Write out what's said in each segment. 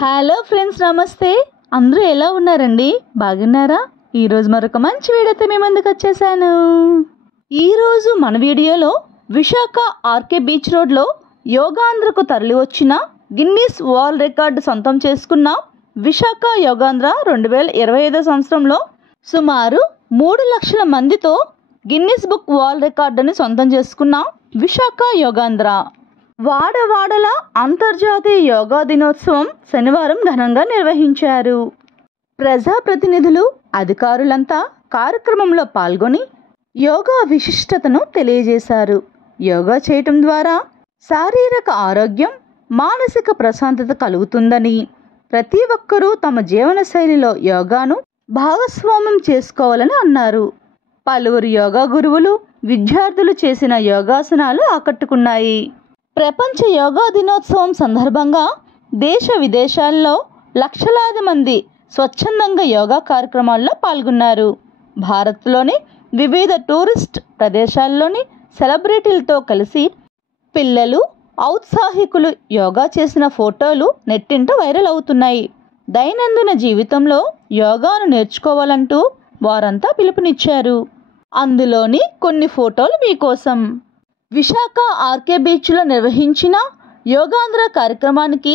Hello friends, నమస్తే. అందరూ ఎలా ఉన్నారండి? బాగున్నారా? ఈరోజు మరొక మంచి వీడియోతో మీ ముందుకు వచ్చేసాను. ఈరోజు మన వీడియోలో విశాఖ ఆర్కే బీచ్ రోడ్లో యోగాంధ్రకు తరలి వచ్చిన గిన్నీస్ వరల్డ్ రికార్డు సొంతం చేసుకున్న విశాఖ యోగాంధ్ర 2025 సంవత్సరంలో సుమారు 3 లక్షల మందితో గిన్నీస్ బుక్ వరల్డ్ రికార్డుని సొంతం చేసుకున్న విశాఖ యోగాంధ్ర వాడవాడల అంతర్జాతీయ యోగా దినోత్సవం శనివారం ఘనంగా నిర్వహించారు. ప్రజాప్రతినిధులు, అధికారులంతా కార్యక్రమంలో పాల్గొని యోగా విశిష్టతను తెలియజేశారు. యోగా చేయటం ద్వారా శారీరక ఆరోగ్యం, మానసిక ప్రశాంతత కలుగుతుందని, ప్రతి ఒక్కరూ తమ జీవనశైలిలో యోగాను భాగస్వామ్యం చేసుకోవాలని అన్నారు. పలువురు యోగా గురువులు, విద్యార్థులు చేసిన యోగాసనాలు ఆకట్టుకున్నాయి. ప్రపంచ యోగా దినోత్సవం సందర్భంగా దేశ విదేశాల్లో లక్షలాది మంది స్వచ్ఛందంగా యోగా కార్యక్రమాల్లో పాల్గొన్నారు. భారత్లోని వివిధ టూరిస్ట్ ప్రదేశాల్లోని సెలబ్రిటీలతో కలిసి పిల్లలు, ఔత్సాహికులు యోగా చేసిన ఫోటోలు నెట్టింట వైరల్ అవుతున్నాయి. దైనందిన జీవితంలో యోగాను నేర్చుకోవాలంటూ వారంతా పిలుపునిచ్చారు. అందులోని కొన్ని ఫోటోలు మీకోసం. విశాఖ ఆర్కే బీచ్లో నిర్వహించిన యోగాంధ్ర కార్యక్రమానికి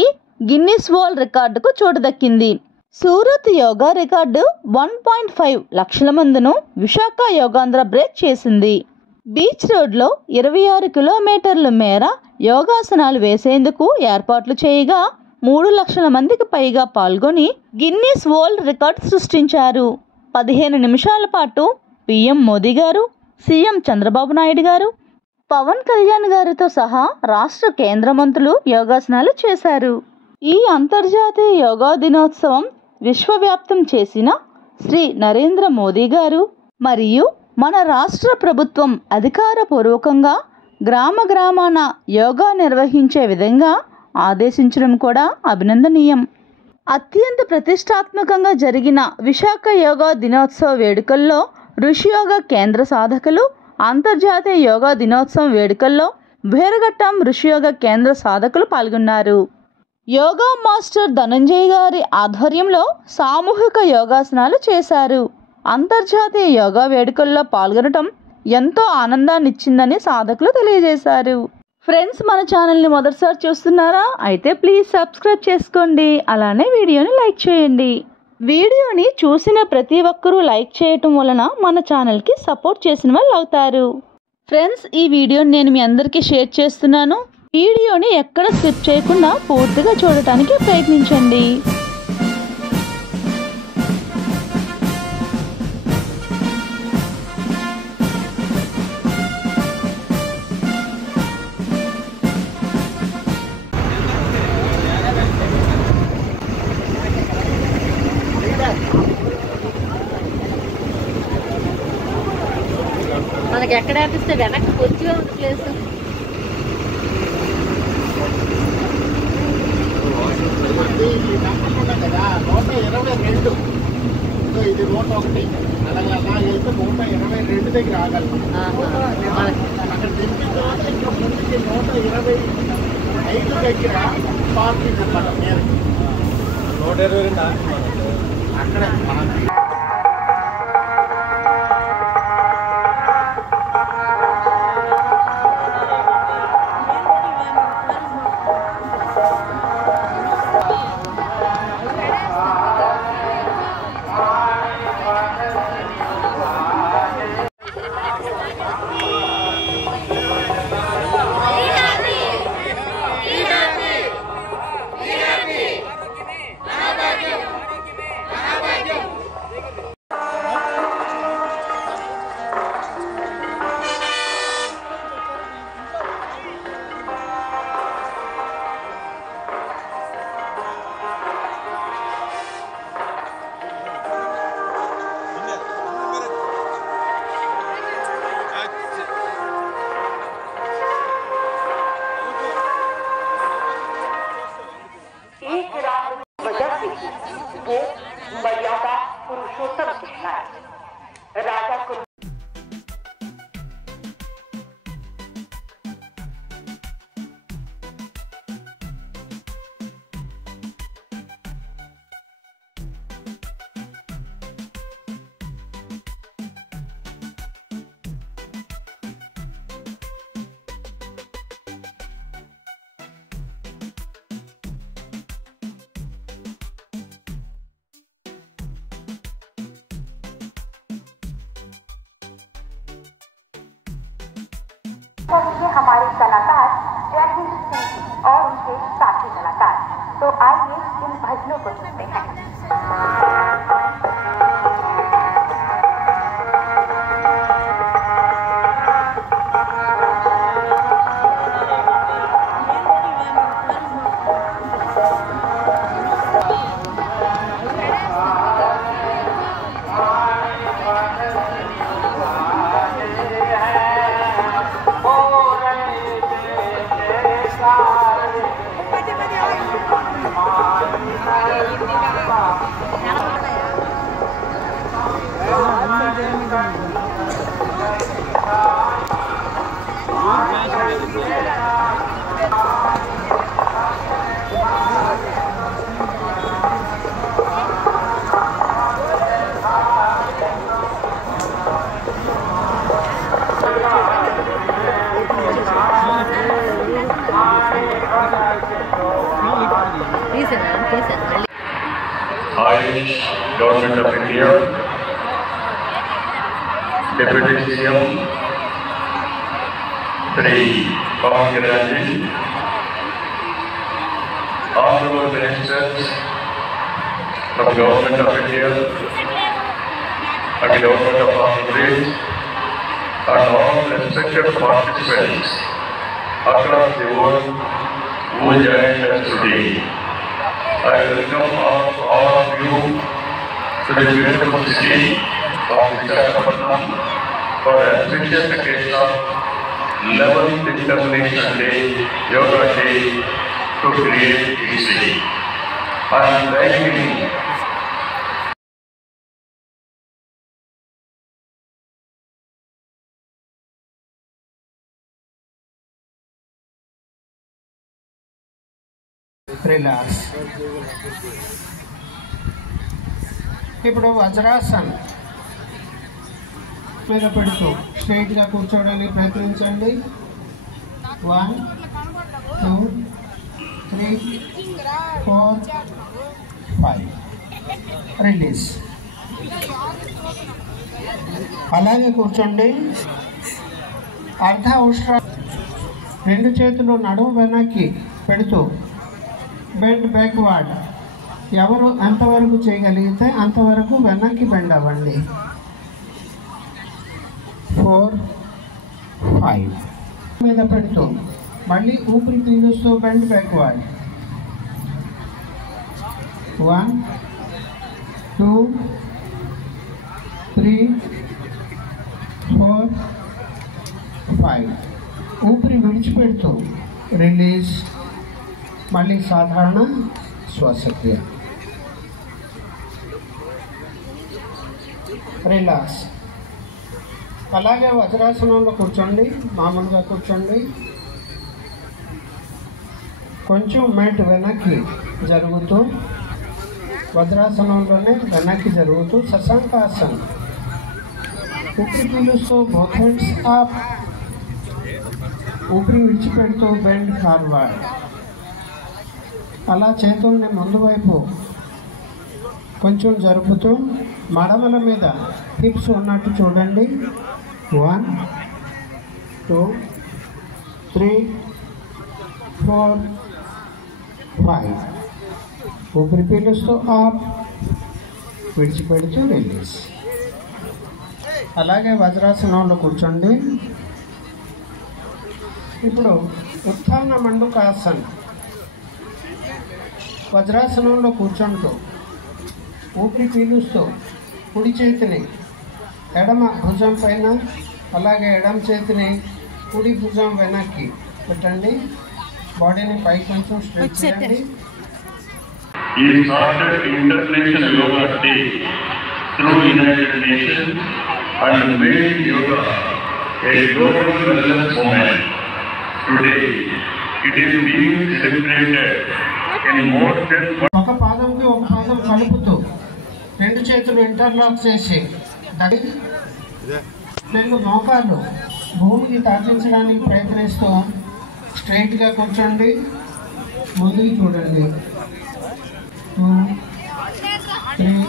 గిన్నీస్ వరల్డ్ రికార్డుకు చోటు దక్కింది. సూరత్ యోగా రికార్డు 1.5 లక్షల మందిను విశాఖ యోగాంధ్ర బ్రేక్ చేసింది. బీచ్ రోడ్లో 26 కిలోమీటర్ల మేర యోగాసనాలు వేసేందుకు ఏర్పాట్లు చేయగా 3 లక్షల మందికి పైగా పాల్గొని గిన్నీస్ వరల్డ్ రికార్డు సృష్టించారు. 15 నిమిషాల పాటు పీఎం మోదీ గారు, సీఎం చంద్రబాబు నాయుడు గారు, పవన్ కళ్యాణ్ గారితో సహా రాష్ట్ర కేంద్ర మంత్రులు యోగాసనాలు చేశారు. ఈ అంతర్జాతీయ యోగా దినోత్సవం విశ్వవ్యాప్తం చేసిన శ్రీ నరేంద్ర మోదీ గారు మరియు మన రాష్ట్ర ప్రభుత్వం అధికారపూర్వకంగా గ్రామాన యోగా నిర్వహించే విధంగా ఆదేశించడం కూడా అభినందనీయం. అత్యంత ప్రతిష్టాత్మకంగా జరిగిన విశాఖ యోగా దినోత్సవ వేడుకల్లో ఋషి యోగా కేంద్ర సాధకులు, అంతర్జాతీయ యోగా దినోత్సవం వేడుకల్లో భేరఘట్టం ఋషి యోగా కేంద్ర సాధకులు పాల్గొన్నారు. యోగా మాస్టర్ ధనంజయ్ గారి ఆధ్వర్యంలో సామూహిక యోగాసనాలు చేశారు. అంతర్జాతీయ యోగా వేడుకల్లో పాల్గొనడం ఎంతో ఆనందాన్నిచ్చిందని సాధకులు తెలియజేశారు. ఫ్రెండ్స్, మన ఛానల్ని మొదటిసారి చూస్తున్నారా? అయితే ప్లీజ్ సబ్స్క్రైబ్ చేసుకోండి. అలానే వీడియోని లైక్ చేయండి. వీడియోని చూసిన ప్రతి ఒక్కరూ లైక్ చేయటం వలన మన ఛానల్కి సపోర్ట్ చేసిన వాళ్ళు అవుతారు. ఫ్రెండ్స్, ఈ వీడియోని నేను మీ అందరికీ షేర్ చేస్తున్నాను. వీడియోని ఎక్కడ స్కిప్ చేయకుండా పూర్తిగా చూడటానికి ప్రయత్నించండి. మనకి ఎక్కడ ఆపిస్తే వెనక్కి కొద్దిగా ఉంది ప్లేస్. కదా 122 ఇది 101 అలాగే అయితే 122 దగ్గర ఆగలం. అక్కడ దింపిన తర్వాత ఇంకా ముందుకి 125 దగ్గర పార్కింగ్ అనమాట. 122 అక్కడ करेंगे हमारे कलाकार जयहिंद सिंह जी और उनके साथी कलाकार। तो आइए इन भजनों को सुनते हैं। I, Government of India, Deputy CM, Shri Pawan Kalyan, Honorable Ministers of Government of India and Government of Andhra Pradesh and all respected participants across the world who joined us today. I welcome all of you to the beautiful city of Visakhapatnam for the auspicious occasion of 11th International Day, Yoga Day, to create history. I am thanking relax. ఇప్పుడు వజ్రాసన్ మీద పెడుతూ స్ట్రైట్గా కూర్చోవడానికి ప్రయత్నించండి. 1 2 3 4 5 release. అలాగే కూర్చోండి. అర్ధ ఉష్ట్ర రెండు చేతులు నడుము వెనక్కి పెడుతూ బెండ్ బ్యాక్వర్డ్. ఎవరు ఎంతవరకు చేయగలిగితే అంతవరకు వెనక్కి బెండ్ అవ్వండి. 4 5 మీద పెడుతూ మళ్ళీ ఊపిరి పీలుస్తూ బెండ్ బ్యాక్వర్డ్. 1 2 3 4 5 ఊపిరి విడిచిపెడుతూ రిలీజ్. మళ్ళీ సాధారణ శ్వాసక్రియ. రిలాక్స్. అలాగే వజ్రాసనంలో కూర్చోండి. మామూలుగా కూర్చోండి. కొంచెం మైట్ వెనక్కి జరుగుతూ వజ్రాసనంలోనే వెనక్కి జరుగుతూ శశాంకాసన్. ఊపిరి పీలుస్తూ బోత్ హ్యాండ్స్ అప్. ఊపిరి విడిచిపెడుతూ బెండ్ ఫార్వర్డ్. అలా చేతుల్ని ముందు వైపు కొంచెం జరుపుతూ మడమల మీద హిప్స్ ఉన్నట్టు చూడండి. 1 2 3 4 5 ఊపిరి పీలుస్తూ అప్, విడిచిపెడుతూ రిలీజ్. అలాగే వజ్రాసనంలో కూర్చోండి. ఇప్పుడు ఉత్థాన మండుకాసన్. వజ్రాసనంలో కూర్చుంటూ ఊపిరి పీలుస్తూ కుడి చేతిని ఎడమ భుజం పైన, అలాగే ఎడమ చేతిని కుడి భుజం వెనక్కి పెట్టండి. బాడీని పైకి కొంచెం స్ట్రెచ్ చేయండి. He started International Yoga Day through United Nations and made yoga a global wellness movement. Today, it is being celebrated in more than ఒక పాదంకి ఒక పాదం కలుపుతూ రెండు చేతులు ఇంటర్లాక్ చేసి రెండు మోకాళ్ళు భూమిని తాకించడానికి ప్రయత్నిస్తూ స్ట్రైట్గా కూర్చోండి. ముందుకు చూడండి. 2 3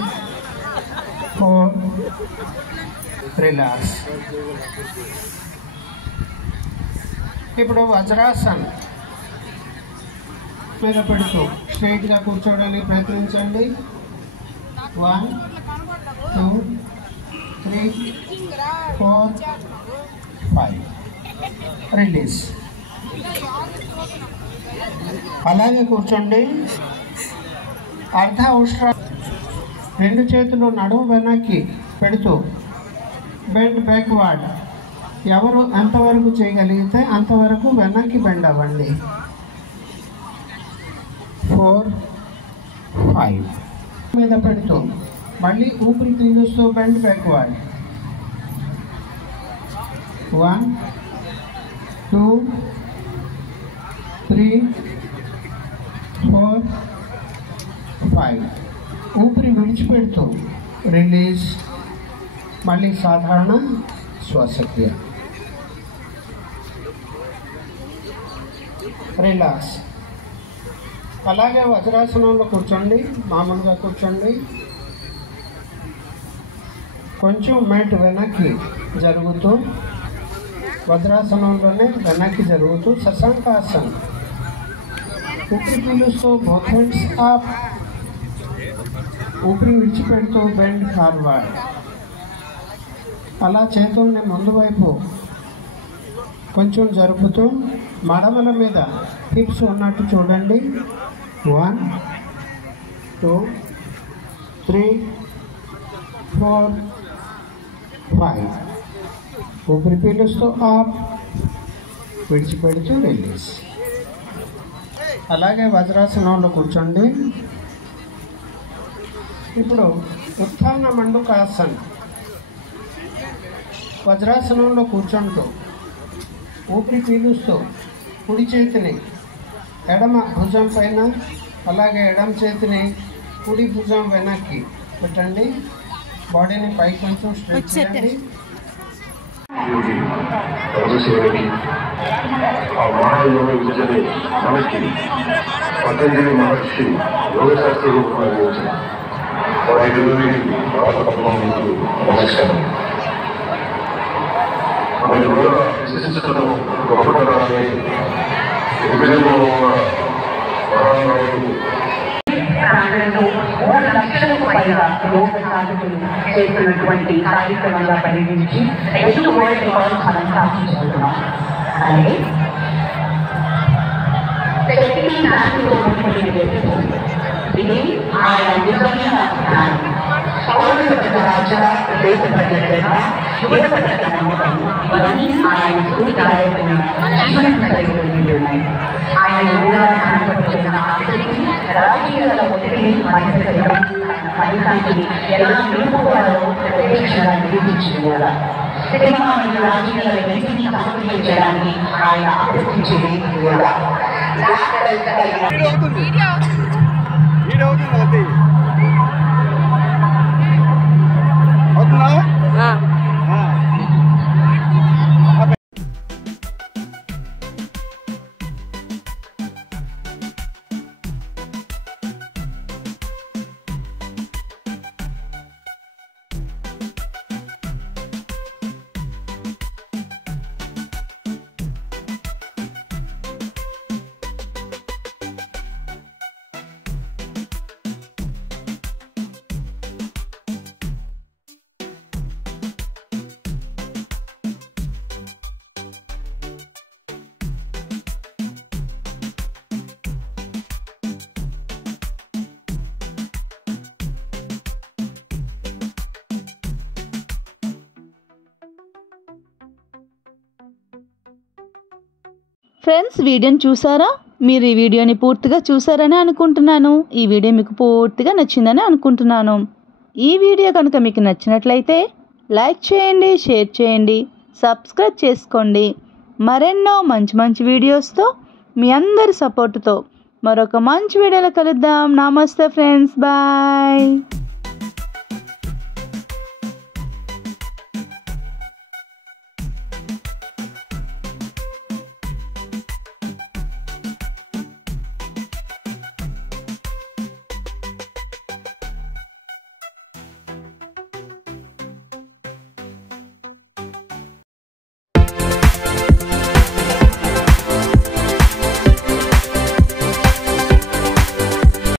4 రిలాక్స్. ఇప్పుడు వజ్రాసన్ మీద పెడుతూ స్ట్రైట్గా కూర్చోవడానికి ప్రయత్నించండి. 1 2 3 4 5 రిలీజ్. అలాగే కూర్చోండి. అర్ధ ఉష్ట్ర 2 చేతులు నడుము వెనక్కి పెడుతూ బెండ్ బ్యాక్వర్డ్. ఎవరు ఎంతవరకు చేయగలిగితే అంతవరకు వెనక్కి బెండ్ అవ్వండి. 4 5 మీద పెడుతూ మళ్ళీ ఊపిరి పీలుస్తూ బెండ్ బ్యాక్వర్డ్. 1 2 3 4 5 ఊపిరి విడిచిపెడుతూ రిలీజ్. మళ్ళీ సాధారణ శ్వాసక్రియ. రిలాక్స్. అలాగే వజ్రాసనంలో కూర్చోండి. మామూలుగా కూర్చోండి. కొంచెం మెంట్ వెనక్కి జరుగుతూ వజ్రాసనంలోనే వెనక్కి జరుగుతూ శశాంకాసన్. ఊపిరి పీలుస్తూ బోత్ హ్యాండ్స్ అప్. ఊపిరి విడిచిపెడుతూ బెండ్ ఫార్వర్డ్. అలా చేతుల్ని ముందు వైపు కొంచెం జరుపుతూ మడమల మీద హిప్స్ ఉన్నట్టు చూడండి. 1 2 3 4 5 ఊపిరి పీలుస్తూ అప్, విడిచిపెడుతూ రిలీజ్. అలాగే వజ్రాసనంలో కూర్చోండి. ఇప్పుడు ఉత్థాన మండుకాసన్. వజ్రాసనంలో కూర్చుంటూ ఊపిరి పీలుస్తూ కుడి చేతిని ఎడమ భుజం పైన, అలాగే ఎడమ చేతిని కుడి భుజం వెనక్కి పెట్టండి. బాడీని పైకి కొంచెం స్ట్రెచ్ చేయండి. ఆ మహాయోగ విద్యని మనకి పతంజలి మహర్షి యోగశాస్త్ర రూపంలో అందించారు. వారి నమస్కారం. మన యోగ విశిష్టతను గొప్పతనాన్ని విభజనలో ఉన్న మహానాయుడు 3 లక్షలకు పైగా యోగ సాధకులు చేస్తున్నటువంటి కార్యక్రమంగా పరిగణించి 2 వరల్డ్ రికార్డ్స్ మనం సాధించగలుగుతున్నాం. అలాగే ఇది ఆయన నిజమైన ఇవన్నీ ఆయన స్ఫూర్తిదాయకమైన జీవనం కలిగి ఉన్నాయి. ఆయన కనపడుతున్న ఆసక్తి రాజకీయాల ఒత్తిడిని మరింత ఫలితానికి ఎలా నిలుపుకోవాలో ప్రత్యక్షంగా నిరూపించేవారు. సినిమా మరియు రాజకీయాల వెంటనే సమర్పించడానికి ఆయన అభ్యర్థించేది ఫ్రెండ్స్, వీడియోని చూసారా? మీరు ఈ వీడియోని పూర్తిగా చూసారని అనుకుంటున్నాను. ఈ వీడియో మీకు పూర్తిగా నచ్చిందని అనుకుంటున్నాను. ఈ వీడియో కనుక మీకు నచ్చినట్లయితే లైక్ చేయండి, షేర్ చేయండి, సబ్స్క్రైబ్ చేసుకోండి. మరెన్నో మంచి మంచి వీడియోస్తో మీ అందరి సపోర్టుతో మరొక మంచి వీడియోలో కలుద్దాం. నమస్తే ఫ్రెండ్స్, బాయ్.